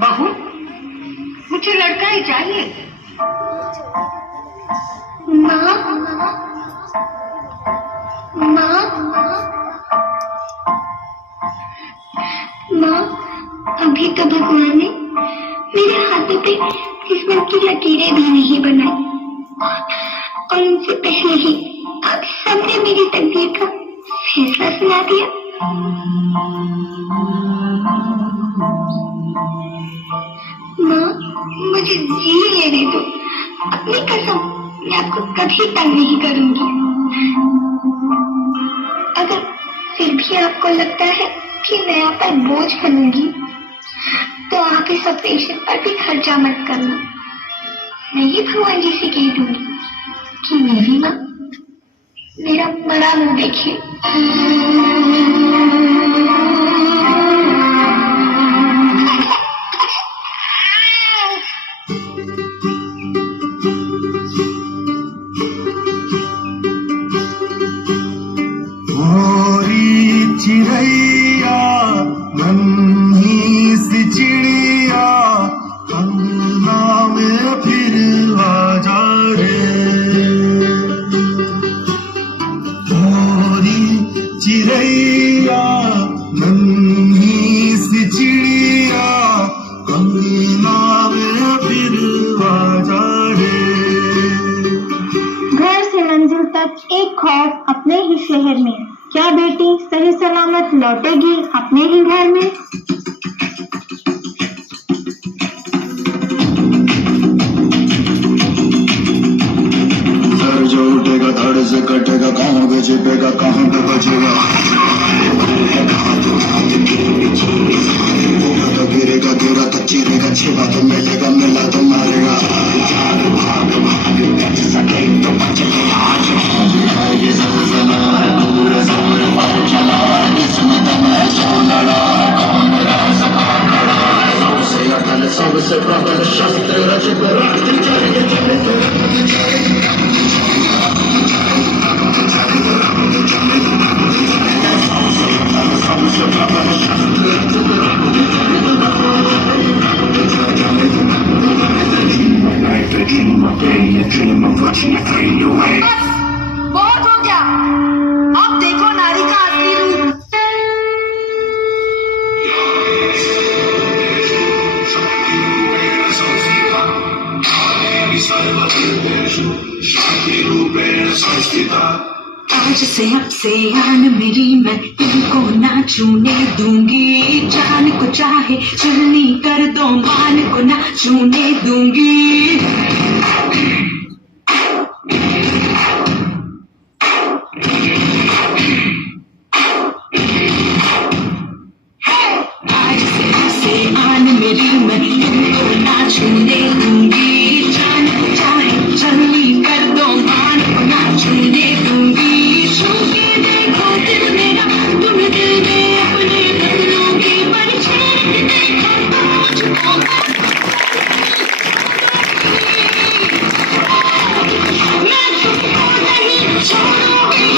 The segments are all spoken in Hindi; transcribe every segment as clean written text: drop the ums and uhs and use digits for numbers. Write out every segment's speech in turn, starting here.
बहू, मुझे लड़का ही चाहिए। माँ, माँ, माँ, अभी तो भगवान ने मेरे हाथों पे किस्मत की लकीरें भी नहीं बनाई और उनसे पहले ही आप सबने मेरी तकदीर का फैसला सुना दिया। माँ, मुझे जी लेने दो। अपनी कसम, मैं आपको कभी तंग नहीं करूंगी। अगर फिर भी आपको लगता है कि मैं आप पर बोझ बनूंगी, तो आप इस ऑपरेशन पर भी खर्चा मत करना। मैं ये भगवान जी से कह दूंगी कि मेरी माँ मेरा बड़ा मुंह देखिए। चिड़ैया नन्ही सी चिड़िया अंगना में फिर आ जा रे। मोरी चिड़ैया नन्ही सी चिड़िया अंगना में फिर आ जा रे। घर से मंजिल तक एक खौफ अपने ही शहर में, क्या बेटी सही सलामत लौटेगी अपने ही घर में? सर जो उठेगा धड़ से कटेगा, कहाँ पे छिपेगा कहाँ पे बचेगा। तो गिरेगा गिरा तो चिरेगा, छिपा तो मिलेगा मिला तो मारेगा। सबसे प्रबल शस्त्र रचित बहुत हो गया, अब देखो नारी का असली रूप। आज से अब से आन मेरी, मैं तुमको ना छूने दूंगी। जान को चाहे चलनी कर दो, मान को ना छूने दूंगी। आज से अब से आन मेरी, मैं तुमको ना छूने दूंगी। जान को चाहे चलनी कर दो, मान को ना छूने दूंगी। छू के देखो दिल मेरा, तुम दिल में अपने कर लोगी। पर छेड़ के देखो तो मुझको मैं तुमको नहीं छोड़ूंगी,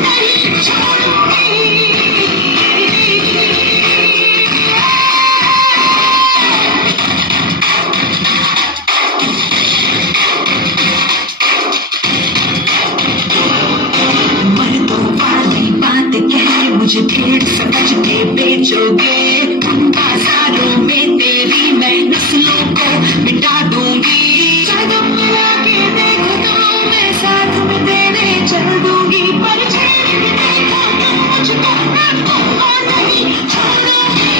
नहीं छोड़ूंगी। मर्दों वाली बात कह मुझे भेड़ समझ के बेचोगे। उन बाजारों में तेरी मैं नस्लों को मिटा दूंगी। कदम मिला के देखो तो मैं साथ में तेरे चल दूंगी। पर छेड़ के देखो तो मुझको मैं तुमको नहीं छोड़ूंगी,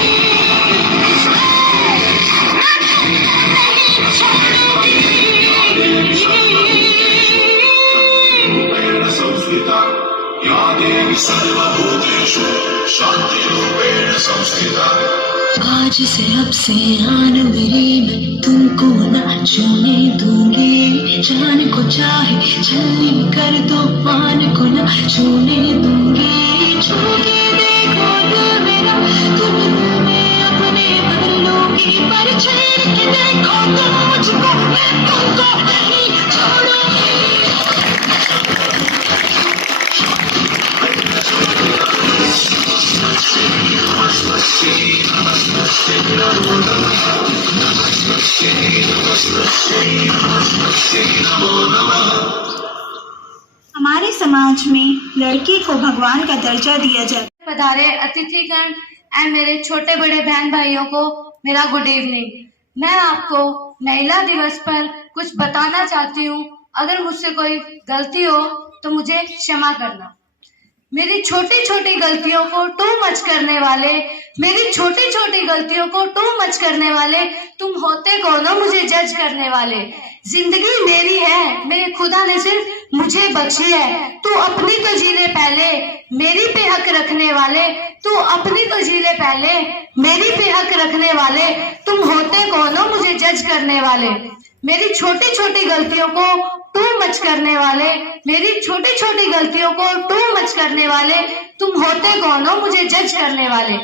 मैं तुमको नहीं छोड़ूंगी। संस्कृता या देवी सर्वभूतेषु शान्तिरूपेण संस्थिता। आज से अब से आन मेरी, मैं तुमको ना छूने दूंगी। जान को चाहे छलनी कर दो, मान को ना छूने दूंगी। छू के देखो दिल मेरा, तुम दिल में अपने बदलोगी। पर छेड़ के देखो तो मुझको, मैं तुमको नहीं छोड़ूंगी। हमारे समाज में लड़की को भगवान का दर्जा दिया जाता है। पधारे अतिथिगण एंड मेरे छोटे बड़े बहन भाइयों को मेरा गुड इवनिंग। मैं आपको महिला दिवस पर कुछ बताना चाहती हूँ। अगर मुझसे कोई गलती हो तो मुझे क्षमा करना। मेरी छोटी छोटी गलतियों को टू मच करने वाले, मेरी छोटी छोटी गलतियों को टू मच करने वाले, तुम होते कौन हो मुझे जज करने वाले। जिंदगी मेरी है, मेरे खुदा ने सिर्फ मुझे बख्शी है। तू अपनी तो जी ले पहले, मेरी पे हक रखने वाले। तू अपनी तो जी ले पहले, मेरी पे हक रखने वाले। तुम होते कौन हो मुझे जज करने वाले। मेरी छोटी छोटी गलतियों को टू मच करने वाले, मेरी छोटी छोटी गलतियों को टू मच करने वाले। तुम होते कौन हो मुझे जज करने वाले।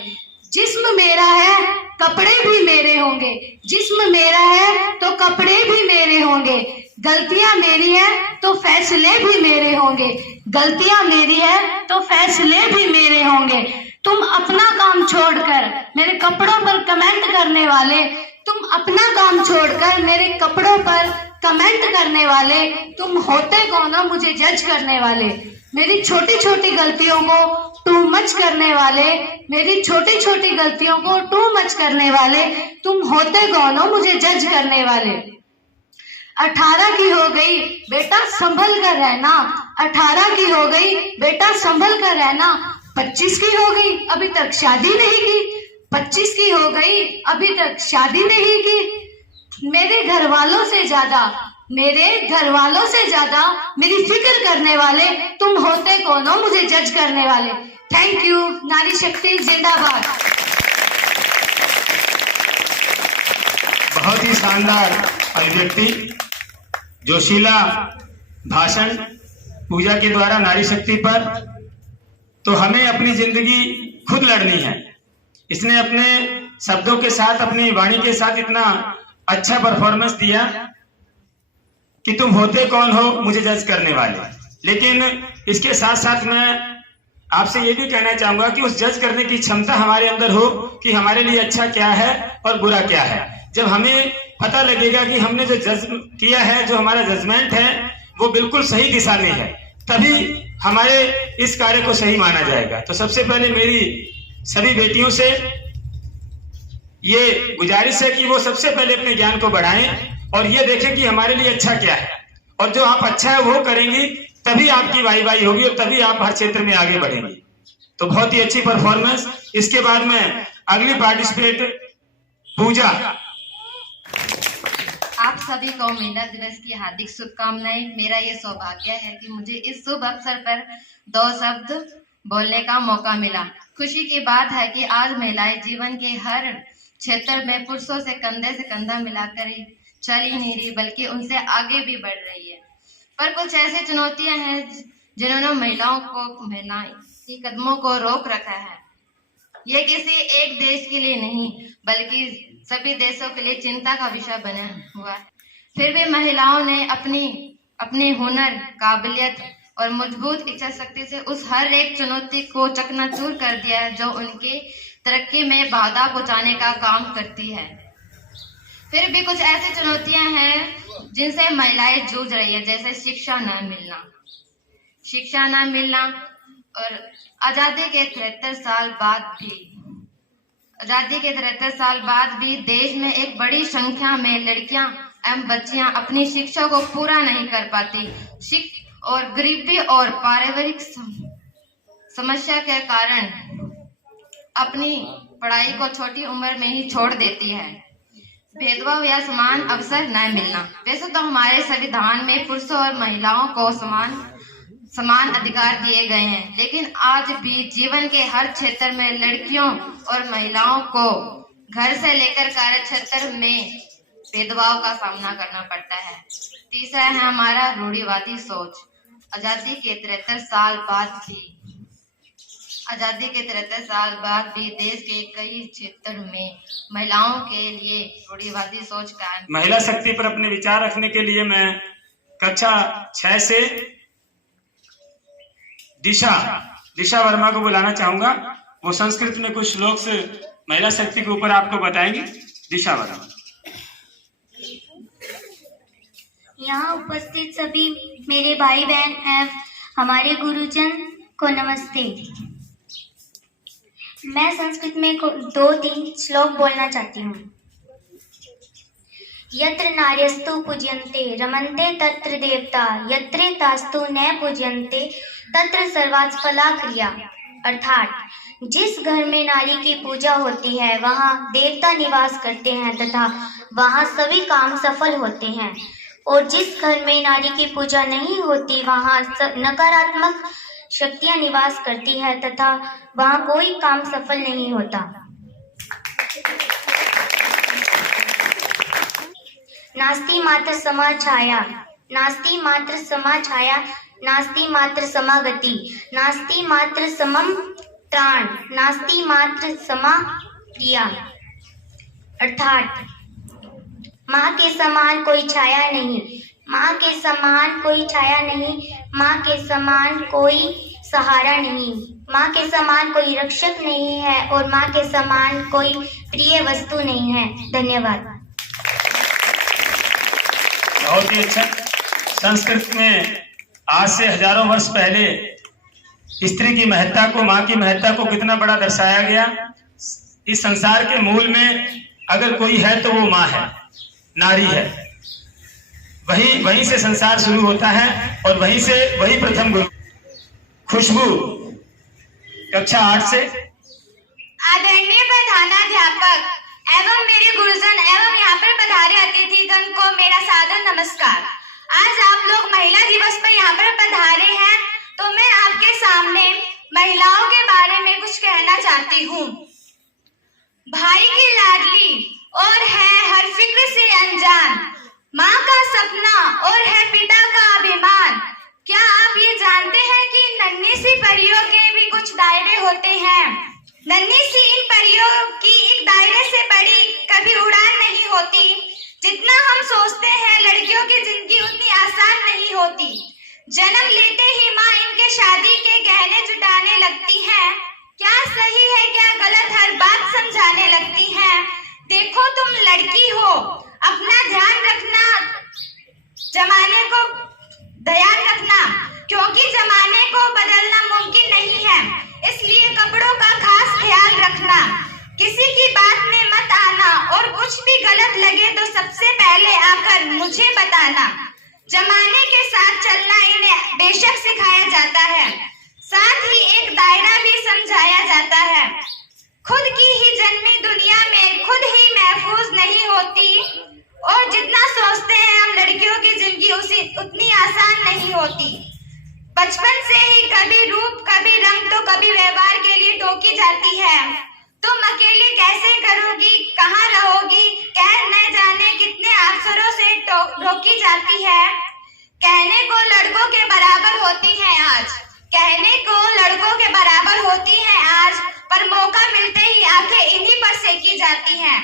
जिस्म मेरा है कपड़े भी मेरे होंगे, जिस्म मेरा है तो कपड़े भी मेरे होंगे। गलतियां मेरी है तो फैसले भी मेरे होंगे, गलतियां मेरी है तो फैसले भी मेरे होंगे। तुम अपना काम छोड़कर मेरे कपड़ों पर कमेंट करने वाले, तुम अपना काम छोड़कर मेरे कपड़ों पर कमेंट करने वाले। तुम होते कौन हो मुझे जज करने वाले। मेरी छोटी छोटी गलतियों को टू मच करने वाले, मेरी छोटी छोटी गलतियों को टू मच करने वाले। तुम होते कौन हो मुझे जज करने वाले। 18 की हो गई बेटा संभल कर रहना, 18 की हो गई बेटा संभल कर रहना। 25 की हो गई अभी तक शादी नहीं की, 25 की हो गई अभी तक शादी नहीं की। मेरे घर वालों से ज्यादा, मेरे घर वालों से ज्यादा मेरी फिक्र करने वाले। तुम होते कौन हो मुझे जज करने वाले। Thank you. नारी शक्ति जिंदाबाद। बहुत ही शानदार अभिव्यक्ति, जोशीला भाषण पूजा के द्वारा नारी शक्ति पर। तो हमें अपनी जिंदगी खुद लड़नी है। इसने अपने शब्दों के साथ, अपनी वाणी के साथ इतना अच्छा परफॉर्मेंस दिया कि तुम होते कौन हो मुझे जज करने वाले। लेकिन इसके साथ साथ मैं आपसे ये भी कहना चाहूंगा कि उस जज करने की क्षमता हमारे अंदर हो कि हमारे लिए अच्छा क्या है और बुरा क्या है। जब हमें पता लगेगा कि हमने जो जज किया है, जो हमारा जजमेंट है वो बिल्कुल सही दिशा में है, तभी हमारे इस कार्य को सही माना जाएगा। तो सबसे पहले मेरी सभी बेटियों से ये गुजारिश है कि वो सबसे पहले अपने ज्ञान को बढ़ाएं और ये देखें कि हमारे लिए अच्छा क्या है, और जो आप अच्छा है वो करेंगी तभी आपकी वाई होगी और तभी आप हर क्षेत्र में आगे बढ़ेंगे। तो बहुत ही अच्छी परफॉर्मेंस। इसके बाद में अगली पार्टिसिपेट पूजा। आप सभी को महिला दिवस की हार्दिक शुभकामनाएं। मेरा ये सौभाग्य है कि मुझे इस शुभ अवसर पर 2 शब्द बोलने का मौका मिला। खुशी की बात है कि आज महिलाएं जीवन के हर क्षेत्र में पुरुषों से कंधा मिलाकर ही चल ही नहीं रही, बल्कि उनसे आगे भी बढ़ रही है। पर कुछ ऐसी चुनौतियां हैं जिन्होंने महिलाओं की कदमों को रोक रखा है। ये किसी एक देश के लिए नहीं बल्कि सभी देशों के लिए चिंता का विषय बना हुआ है। फिर भी महिलाओं ने अपनी हुनर, काबिलियत और मजबूत इच्छा शक्ति से उस हर एक चुनौती को चकनाचूर कर दिया है जो उनकी तरक्की में बाधा पहुंचाने का काम करती है। फिर भी कुछ ऐसी चुनौतियां हैं जिनसे महिलाएं जूझ रही है, जैसे शिक्षा न मिलना और आजादी के 73 साल बाद भी देश में एक बड़ी संख्या में लड़कियां एवं बच्चियां अपनी शिक्षा को पूरा नहीं कर पाती और गरीबी और पारिवारिक समस्या के कारण अपनी पढ़ाई को छोटी उम्र में ही छोड़ देती है। भेदभाव या समान अवसर न मिलना। वैसे तो हमारे संविधान में पुरुषों और महिलाओं को समान अधिकार दिए गए हैं, लेकिन आज भी जीवन के हर क्षेत्र में लड़कियों और महिलाओं को घर से लेकर कार्य क्षेत्र में भेदभाव का सामना करना पड़ता है। तीसरा है हमारा रूढ़िवादी सोच। आजादी के 73 साल बाद भी देश के कई क्षेत्र में महिलाओं के लिए रूढ़िवादी सोच का महिला शक्ति पर अपने विचार रखने के लिए मैं कक्षा 6 से दिशा वर्मा को बुलाना चाहूंगा। वो संस्कृत में कुछ श्लोक से महिला शक्ति के ऊपर आपको बताएंगे दिशा वर्मा। यहाँ उपस्थित सभी मेरे भाई बहन एवं हमारे गुरुजन को नमस्ते। मैं संस्कृत में 2-3 श्लोक बोलना चाहती हूँ। यत्र नार्यस्तु पूज्यन्ते रमन्ते तत्र देवता, यत्र तास्तु न पूज्यन्ते तत्र सर्वात् फला क्रिया। अर्थात जिस घर में नारी की पूजा होती है वहाँ देवता निवास करते हैं तथा वहाँ सभी काम सफल होते हैं, और जिस घर में नारी की पूजा नहीं होती वहाँ नकारात्मक शक्तियाँ निवास करती है तथा वहाँ कोई काम सफल नहीं होता। नास्ति मात्र समा छाया, नास्ति मात्र समा छाया, नास्ति मात्र समागति, नास्ति मात्र समम त्राण, नास्ति मात्र समा प्रिया। अर्थात माँ के समान कोई छाया नहीं, माँ के समान कोई छाया नहीं, माँ के समान कोई सहारा नहीं, माँ के समान कोई रक्षक नहीं है और माँ के समान कोई प्रिय वस्तु नहीं है। धन्यवाद। बहुत ही अच्छा। संस्कृत में आज से हजारों वर्ष पहले स्त्री की महत्ता को, माँ की महत्ता को कितना बड़ा दर्शाया गया। इस संसार के मूल में अगर कोई है तो वो माँ है, नारी है। वहीं से संसार शुरू होता है और वही प्रथम गुरु। खुशबू कक्षा 8 से। आदरणीय प्रधानाध्यापक एवं मेरे गुरुजन एवं यहाँ पर पधारे अतिथिगण को मेरा सादर नमस्कार। आज आप लोग महिला दिवस पर यहाँ पर पधारे हैं तो मैं आपके सामने महिलाओं के बारे में कुछ कहना चाहती हूँ। भाई की लाडली और है हर फिक्र से अनजान, माँ का सपना और है पिता का अभिमान। क्या आप ये जानते हैं कि नन्ही सी परियों के भी कुछ दायरे होते हैं? नन्ही सी इन परियों की एक दायरे से बड़ी कभी उड़ान नहीं होती। जितना हम सोचते हैं लड़कियों की जिंदगी उतनी आसान नहीं होती। जन्म लेते ही माँ इनके शादी के गहने जुटाने लगती है, क्या सही है क्या गलत हर बात समझाने लगती है। देखो तुम लड़की हो, अपना ध्यान रखना, जमाने को ध्यान रखना, क्योंकि जमाने को बदलना मुमकिन नहीं है, इसलिए कपड़ों का खास ख्याल रखना। किसी की बात में मत आना और कुछ भी गलत लगे तो सबसे पहले आकर मुझे बताना। जमाने के साथ चलना इन्हें बेशक सिखाया जाता है, साथ ही एक दायरा भी समझाया जाता है। खुद की ही जन्मी दुनिया में खुद ही महफूज नहीं होती और जितना सोचते हैं हम लड़कियों की जिंदगी उतनी आसान नहीं होती। बचपन से ही कभी रूप कभी रंग तो कभी व्यवहार के लिए टोकी जाती है। तुम अकेली कैसे करोगी, कहाँ रहोगी, कह न जाने कितने अवसरों से रोकी जाती है। कहने को लड़कों के बराबर होती है आज, कहने को लड़कों के बराबर होती है आज, पर मौका मिलते ही आंखें इन्हीं पर सेकी जाती हैं।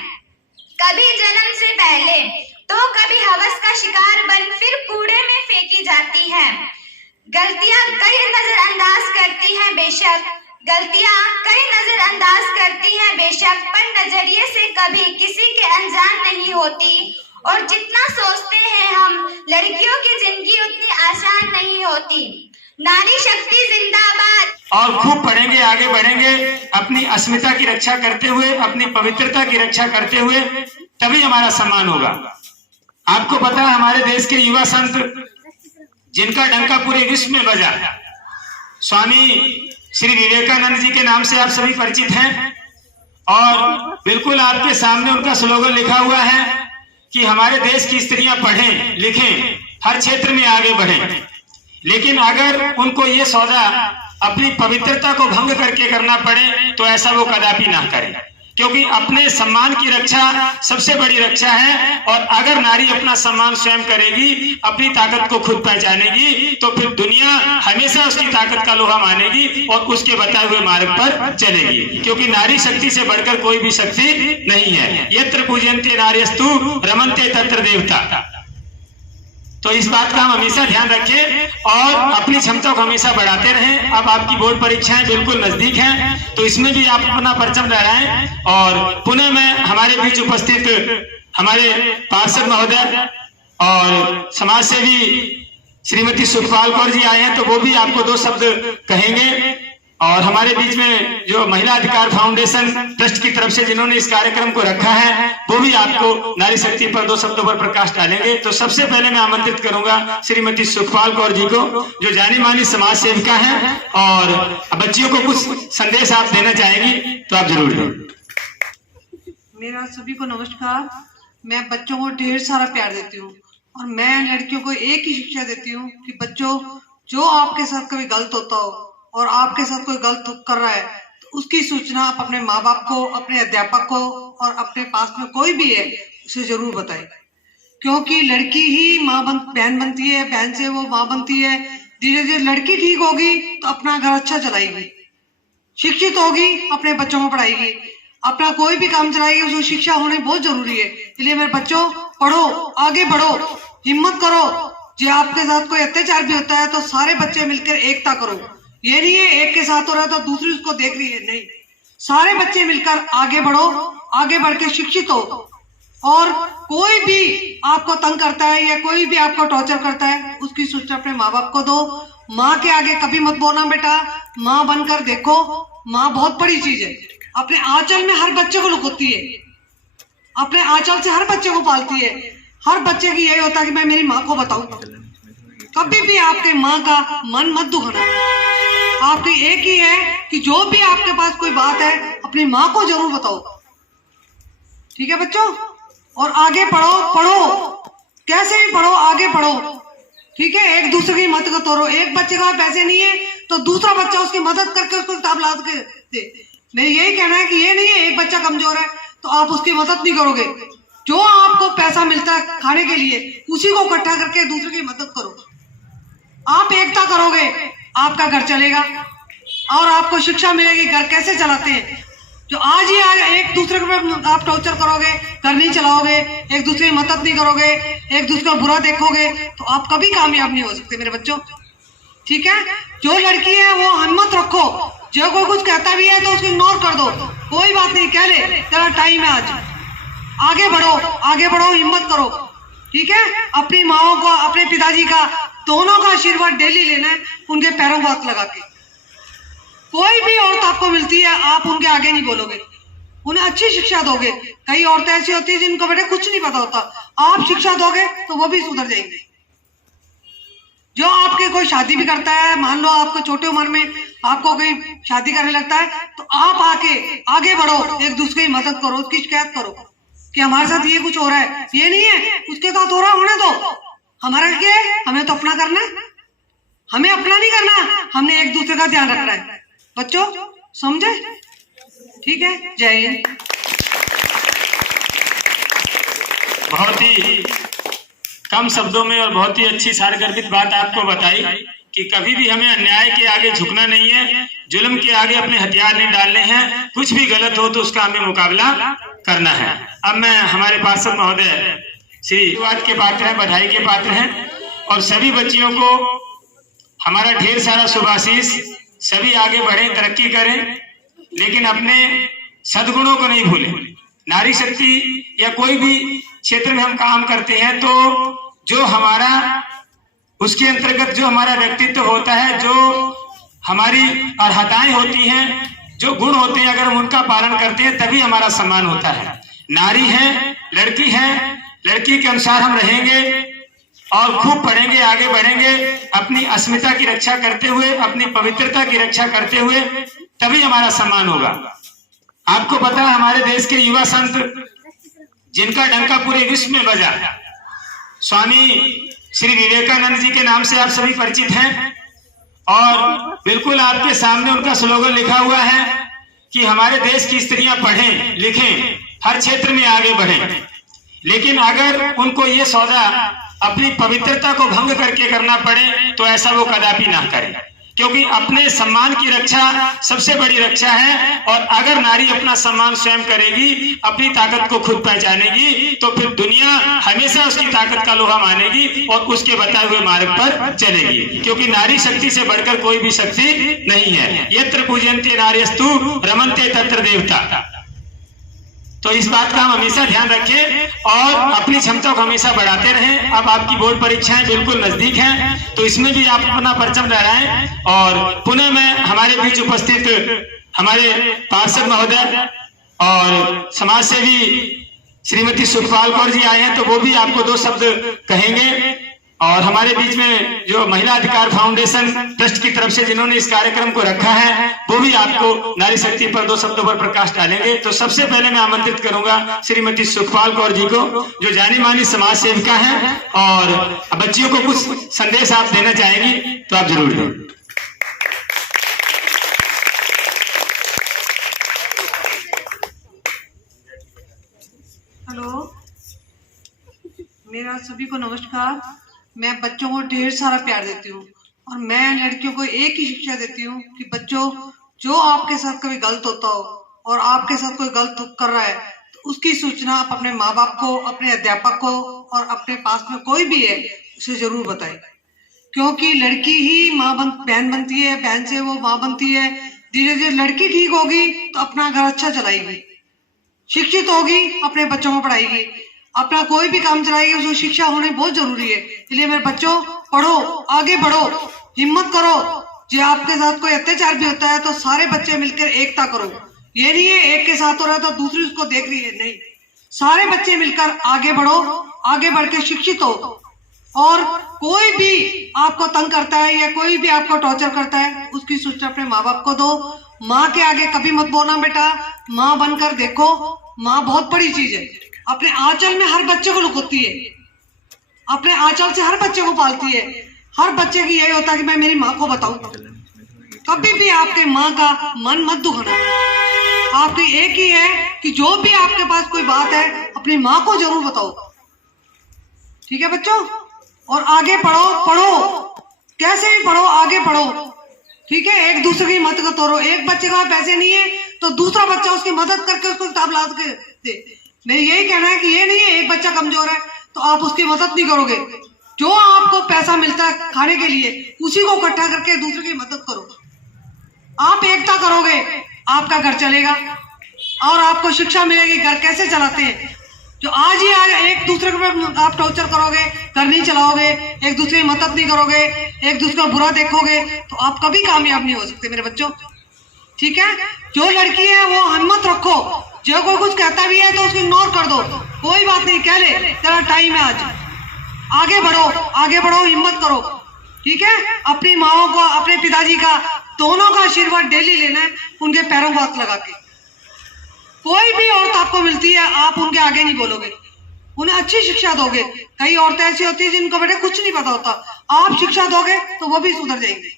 कभी जन्म से पहले तो कभी हवस का शिकार बन फिर कूड़े में फेंकी जाती है। गलतियां कई नजरअंदाज करती हैं बेशक, गलतियां कई नजरअंदाज करती हैं बेशक, पर नजरिए से कभी किसी के अनजान नहीं होती। और जितना सोचते हैं हम लड़कियों की जिंदगी उतनी आसान नहीं होती। नारी शक्ति जिंदाबाद। और खूब पढ़ेंगे, आगे बढ़ेंगे, अपनी अस्मिता की रक्षा करते हुए, अपनी पवित्रता की रक्षा करते हुए, तभी हमारा सम्मान होगा। आपको पता है हमारे देश के युवा संत जिनका डंका पूरे विश्व में बजा, स्वामी श्री विवेकानंद जी के नाम से आप सभी परिचित हैं। और बिल्कुल आपके सामने उनका स्लोगन लिखा हुआ है कि हमारे देश की स्त्रियां पढ़ें लिखें, हर क्षेत्र में आगे बढ़ें। लेकिन अगर उनको ये सौदा अपनी पवित्रता को भंग करके करना पड़े तो ऐसा वो कदापि ना करें, क्योंकि अपने सम्मान की रक्षा सबसे बड़ी रक्षा है। और अगर नारी अपना सम्मान स्वयं करेगी, अपनी ताकत को खुद पहचानेगी, तो फिर दुनिया हमेशा उसकी ताकत का लोहा मानेगी और उसके बताए हुए मार्ग पर चलेगी, क्योंकि नारी शक्ति से बढ़कर कोई भी शक्ति नहीं है। यत्र पूजन्ते नार्यस्तु रमन्ते तत्र देवता। तो इस बात का हम हमेशा ध्यान रखें और अपनी क्षमता को हमेशा बढ़ाते रहें। अब आपकी बोर्ड परीक्षाएं बिल्कुल नजदीक हैं, तो इसमें भी आप अपना परचम लहराएं। और पुनः मैं हमारे बीच उपस्थित हमारे पार्षद महोदय और समाज सेवी श्रीमती सुखपाल कौर जी आए हैं, तो वो भी आपको 2 शब्द कहेंगे। और हमारे बीच में जो महिला अधिकार फाउंडेशन ट्रस्ट की तरफ से जिन्होंने इस कार्यक्रम को रखा है, वो भी आपको नारी शक्ति पर 2 शब्दों पर प्रकाश डालेंगे। तो सबसे पहले मैं आमंत्रित करूंगा श्रीमती सुखपाल कौर जी को, जो जानी मानी समाज सेविका हैं, और बच्चियों को कुछ संदेश आप देना चाहेंगी तो आप जरूर दें। मेरा सभी को नमस्कार। मैं बच्चों को ढेर सारा प्यार देती हूँ और मैं लड़कियों को एक ही शिक्षा देती हूँ कि बच्चों, जो आपके साथ कभी गलत होता हो और आपके साथ कोई गलत कर रहा है, तो उसकी सूचना आप अपने माँ बाप को, अपने अध्यापक को और अपने पास में कोई भी है उसे जरूर बताएं। क्योंकि लड़की ही बहन बनती है, बहन से वो माँ बनती है। धीरे धीरे लड़की ठीक होगी तो अपना घर अच्छा चलाएगी, शिक्षित होगी, अपने बच्चों को पढ़ाएगी, अपना कोई भी काम चलाएगी। उसको शिक्षा होनी बहुत जरूरी है। इसलिए मेरे बच्चों, पढ़ो, आगे बढ़ो, हिम्मत करो। जो आपके साथ कोई अत्याचार भी होता है तो सारे बच्चे मिलकर एकता करो। ये नहीं है एक के साथ हो रहा है तो दूसरी उसको देख रही है, नहीं, सारे बच्चे मिलकर आगे बढ़ो, आगे बढ़ के शिक्षित हो। और कोई भी आपको तंग करता है या कोई भी आपको टॉर्चर करता है, उसकी सूचना अपने माँ बाप को दो। माँ के आगे कभी मत बोलना बेटा, माँ बनकर देखो। माँ बहुत बड़ी चीज है। अपने आंचल में हर बच्चे को लुकोती है, अपने आंचल से हर बच्चे को पालती है। हर बच्चे की यही होता है कि मैं मेरी माँ को बताऊं। कभी भी आपके माँ का मन मत दुखाना। आपकी एक ही है कि जो भी आपके पास कोई बात है अपनी माँ को जरूर बताओ। ठीक है बच्चों? और आगे पढ़ो, पढ़ो, कैसे भी पढ़ो, आगे पढ़ो। ठीक है? एक दूसरे की मदद करो। एक बच्चे का पैसे नहीं है तो दूसरा बच्चा उसकी मदद करके उसको किताब ला के दे। मेरा यही कहना है कि ये नहीं है एक बच्चा कमजोर है तो आप उसकी मदद नहीं करोगे। जो आपको पैसा मिलता है खाने के लिए, उसी को इकट्ठा करके दूसरे की मदद करो। आप एकता करोगे, आपका घर चलेगा और आपको शिक्षा मिलेगी घर कैसे चलाते हैं। जो आज ही आज एक दूसरे को आप टॉर्चर करोगे, घर नहीं चलाओगे, एक दूसरे की मदद नहीं करोगे, एक दूसरे को बुरा देखोगे, तो आप कभी कामयाब नहीं हो सकते मेरे बच्चों। ठीक है? जो लड़की है वो हिम्मत रखो। जो कोई कुछ कहता भी है तो उसको इग्नोर कर दो, कोई बात नहीं, कह ले तेरा टाइम है आज। आगे बढ़ो, आगे बढ़ो, हिम्मत करो। ठीक है? अपनी माओ को, अपने पिताजी का, दोनों का आशीर्वाद डेली लेना है, उनके पैरों को हाथ लगा के। कोई भी औरत आपको मिलती है, आप उनके आगे नहीं बोलोगे, उन्हें अच्छी शिक्षा दोगे। कई औरतें ऐसी होती है जिनको बेटे कुछ नहीं पता होता, आप शिक्षा दोगे तो वो भी सुधर जाएंगे। जो आपके कोई शादी भी करता है, मान लो आपको छोटी उम्र में आपको कोई शादी करने लगता है, तो आप आगे बढ़ो, एक दूसरे की मदद करो, उसकी शिकायत करो कि हमारे साथ ये कुछ हो रहा है। ये नहीं है उसके साथ हो रहा, होने दो। हमारा क्या है? हमें तो अपना करना है, हमें अपना नहीं करना, हमने एक दूसरे का ध्यान रखना है। बच्चों समझे? ठीक है? जय हिंद। बहुत ही कम शब्दों में और बहुत ही अच्छी सारगर्भित बात आपको बताई कि कभी भी हमें अन्याय के आगे झुकना नहीं है, जुल्म के आगे अपने हथियार नहीं डालने हैं। कुछ भी गलत हो तो उसका हमें मुकाबला करना है। अब मैं हमारे पार्षद महोदय श्री धन्यवाद के पात्र हैं, बधाई के पात्र हैं, और सभी बच्चियों को हमारा ढेर सारा शुभाशीष। सभी आगे बढ़ें, तरक्की करें, लेकिन अपने सद्गुणों को नहीं भूलें। नारी शक्ति या कोई भी क्षेत्र में हम काम करते हैं तो जो हमारा उसके अंतर्गत जो हमारा व्यक्तित्व होता है, जो हमारी अर्हताएं होती हैं, जो गुण होते हैं, अगर हम उनका पालन करते हैं तभी हमारा सम्मान होता है। नारी है, लड़की है, लड़की के अनुसार हम रहेंगे और खूब पढ़ेंगे, आगे बढ़ेंगे, अपनी अस्मिता की रक्षा करते हुए, अपनी पवित्रता की रक्षा करते हुए, तभी हमारा सम्मान होगा। आपको पता है हमारे देश के युवा संत जिनका डंका पूरे विश्व में बजा, स्वामी श्री विवेकानंद जी के नाम से आप सभी परिचित हैं, और बिल्कुल आपके सामने उनका स्लोगन लिखा हुआ है कि हमारे देश की स्त्रियां पढ़ें, लिखें, हर क्षेत्र में आगे बढ़ें। लेकिन अगर उनको ये सौदा अपनी पवित्रता को भंग करके करना पड़े तो ऐसा वो कदापि ना करें। क्योंकि अपने सम्मान की रक्षा सबसे बड़ी रक्षा है। और अगर नारी अपना सम्मान स्वयं करेगी, अपनी ताकत को खुद पहचानेगी, तो फिर दुनिया हमेशा उसकी ताकत का लोहा मानेगी और उसके बताए हुए मार्ग पर चलेगी, क्योंकि नारी शक्ति से बढ़कर कोई भी शक्ति नहीं है। यत्र पूजन्ते नार्यस्तु रमन्ते तत्र देवता। तो इस बात का हम हमेशा ध्यान रखें और अपनी क्षमता को हमेशा बढ़ाते रहें। अब आपकी बोर्ड परीक्षाएं बिल्कुल नजदीक हैं, तो इसमें भी आप अपना परचम लहराएं। और पुनः मैं हमारे बीच उपस्थित हमारे पार्षद महोदय और समाज सेवी श्रीमती सुखपाल कौर जी आए हैं, तो वो भी आपको 2 शब्द कहेंगे। और हमारे बीच में जो महिला अधिकार फाउंडेशन ट्रस्ट की तरफ से जिन्होंने इस कार्यक्रम को रखा है, वो भी आपको नारी शक्ति पर 2 शब्दों पर प्रकाश डालेंगे। तो सबसे पहले मैं आमंत्रित करूंगा श्रीमती सुखपाल कौर जी को, जो जानी मानी समाज सेविका हैं और बच्चियों को कुछ संदेश आप देना चाहेंगी, तो आप जरूर दें। हेलो, मेरा सभी को नमस्कार। मैं बच्चों को ढेर सारा प्यार देती हूँ और मैं लड़कियों को एक ही शिक्षा देती हूँ कि बच्चों, जो आपके साथ कभी गलत होता हो और आपके साथ कोई गलत कर रहा है, तो उसकी सूचना आप अपने माँ बाप को, अपने अध्यापक को और अपने पास में कोई भी है उसे जरूर बताएं, क्योंकि लड़की ही बहन बनती है, बहन से वो माँ बनती है। धीरे धीरे लड़की ठीक होगी तो अपना घर अच्छा चलाएगी, शिक्षित होगी, अपने बच्चों को पढ़ाएगी, अपना कोई भी काम चलाएगी, उसको शिक्षा होनी बहुत जरूरी है। इसलिए मेरे बच्चों, पढ़ो, आगे बढ़ो, हिम्मत करो। जो आपके साथ कोई अत्याचार भी होता है तो सारे बच्चे मिलकर एकता करो। ये नहीं है एक के साथ हो रहा है तो दूसरी उसको देख रही है, नहीं, सारे बच्चे मिलकर आगे बढ़ो, आगे बढ़ के शिक्षित हो। और कोई भी आपको तंग करता है या कोई भी आपको टॉर्चर करता है, उसकी सूचना अपने माँ बाप को दो। माँ के आगे कभी मत बोलना बेटा, माँ बनकर देखो, माँ बहुत बड़ी चीज है। अपने आंचल में हर बच्चे को लुकोती है, अपने आंचल से हर बच्चे को पालती है। हर बच्चे की यही होता है कि मैं मेरी माँ को बताऊं। कभी भी आपके माँ का मन मत दुखाना। आपकी एक ही है कि जो भी आपके पास कोई बात है अपनी माँ को जरूर बताओ, ठीक है बच्चों? और आगे पढ़ो, पढ़ो, कैसे भी पढ़ो, आगे पढ़ो, ठीक है? एक दूसरे की मदद करो। एक बच्चे का पैसे नहीं है तो दूसरा बच्चा उसकी मदद करके उसको किताब ला के दे। मेरे यही कहना है कि ये नहीं है एक बच्चा कमजोर है तो आप उसकी मदद नहीं करोगे। जो आपको पैसा मिलता है खाने के लिए, उसी को इकट्ठा करके दूसरे की मदद करो। आप एकता करोगे, आपका घर चलेगा और आपको शिक्षा मिलेगी घर कैसे चलाते हैं। जो आज ही आज एक दूसरे को आप टॉर्चर करोगे, घर नहीं चलाओगे, एक दूसरे की मदद नहीं करोगे, एक दूसरे को बुरा देखोगे, तो आप कभी कामयाब नहीं हो सकते मेरे बच्चों, ठीक है? जो लड़की है वो हिम्मत रखो, जो कोई कुछ कहता भी है तो उसको इग्नोर कर दो, कोई बात नहीं, कह ले, तेरा टाइम है आज, आगे बढ़ो, आगे बढ़ो, हिम्मत करो, ठीक है? अपनी माओ को, अपने पिताजी का, दोनों का आशीर्वाद डेली लेना है, उनके पैरों को हाथ लगा के। कोई भी औरत आपको मिलती है, आप उनके आगे नहीं बोलोगे, उन्हें अच्छी शिक्षा दोगे। कई औरतें ऐसी होती है जिनको बेटे कुछ नहीं पता होता, आप शिक्षा दोगे तो वो भी सुधर जाएंगे।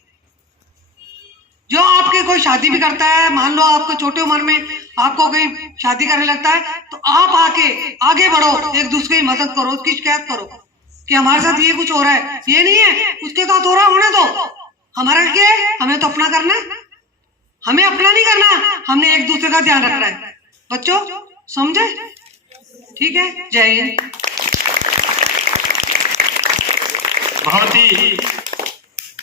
जो आपके कोई शादी भी करता है, मान लो आपको छोटे उम्र में आपको कोई शादी करने लगता है, तो आप आगे बढ़ो, एक दूसरे की मदद करो, उसकी शिकायत करो कि हमारे साथ ये कुछ हो रहा है, ये नहीं है उसके साथ हो रहा, होने दो, हमारा क्या है, हमें तो अपना करना है, हमें अपना नहीं करना, हमने एक दूसरे का ध्यान रखना है। बच्चों समझे? ठीक है, जय हिंद। बहुत ही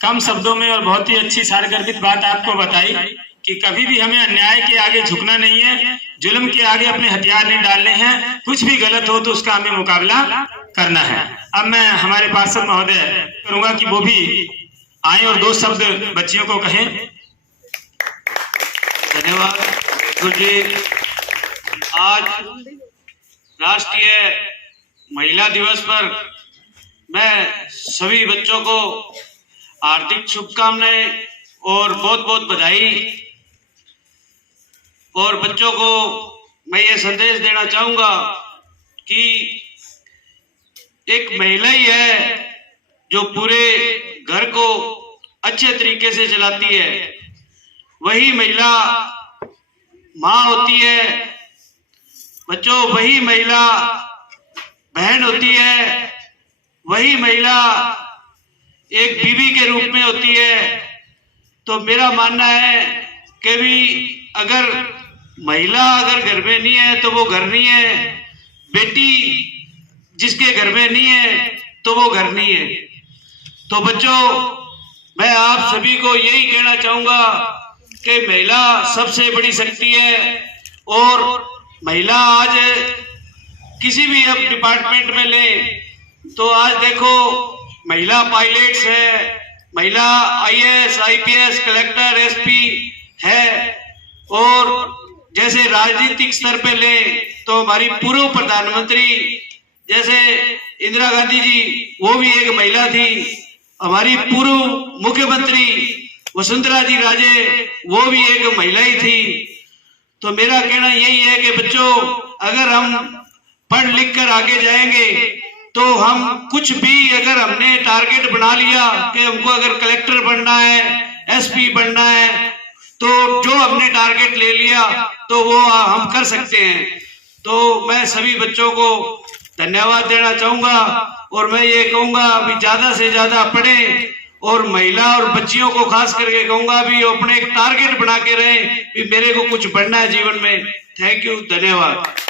कम शब्दों में और बहुत ही अच्छी सारगर्भित बात आपको बताई कि कभी भी हमें अन्याय के आगे झुकना नहीं है, जुल्म के आगे अपने हथियार नहीं डालने हैं, कुछ भी गलत हो तो उसका हमें मुकाबला करना है। अब मैं हमारे पार्षद महोदय करूंगा कि वो भी आए और 2 शब्द बच्चियों को कहें। धन्यवाद गुरुजी। आज राष्ट्रीय महिला दिवस पर मैं सभी बच्चों को हार्दिक शुभकामनाएं और बहुत बहुत बधाई। और बच्चों को मैं ये संदेश देना चाहूंगा कि एक महिला ही है जो पूरे घर को अच्छे तरीके से चलाती है, वही महिला माँ होती है। बच्चों, वही महिला बहन होती है, वही महिला एक बीवी के रूप में होती है। तो मेरा मानना है कि भी अगर महिला अगर घर में नहीं है तो वो घर नहीं है, बेटी जिसके घर में नहीं है तो वो घर नहीं है। तो बच्चों, मैं आप सभी को यही कहना चाहूंगा कि महिला सबसे बड़ी शक्ति है, और महिला आज किसी भी अब डिपार्टमेंट में ले तो आज देखो महिला पायलट्स है, महिला आईएएस, आईपीएस, कलेक्टर, एसपी है, और जैसे राजनीतिक स्तर पे ले तो हमारी पूर्व प्रधानमंत्री जैसे इंदिरा गांधी जी, वो भी एक महिला थी। हमारी पूर्व मुख्यमंत्री वसुंधरा जी राजे, वो भी एक महिला ही थी। तो मेरा कहना यही है कि बच्चों, अगर हम पढ़ लिख कर आगे जाएंगे तो हम कुछ भी अगर हमने टारगेट बना लिया कि हमको अगर कलेक्टर बनना है, एसपी बनना है, तो जो हमने टारगेट ले लिया तो वो हम कर सकते हैं। तो मैं सभी बच्चों को धन्यवाद देना चाहूंगा, और मैं ये कहूंगा अभी ज्यादा से ज्यादा पढ़ें, और महिला और बच्चियों को खास करके कहूंगा भी अपने एक टारगेट बना के रहें कि मेरे को कुछ बनना है जीवन में। थैंक यू, धन्यवाद।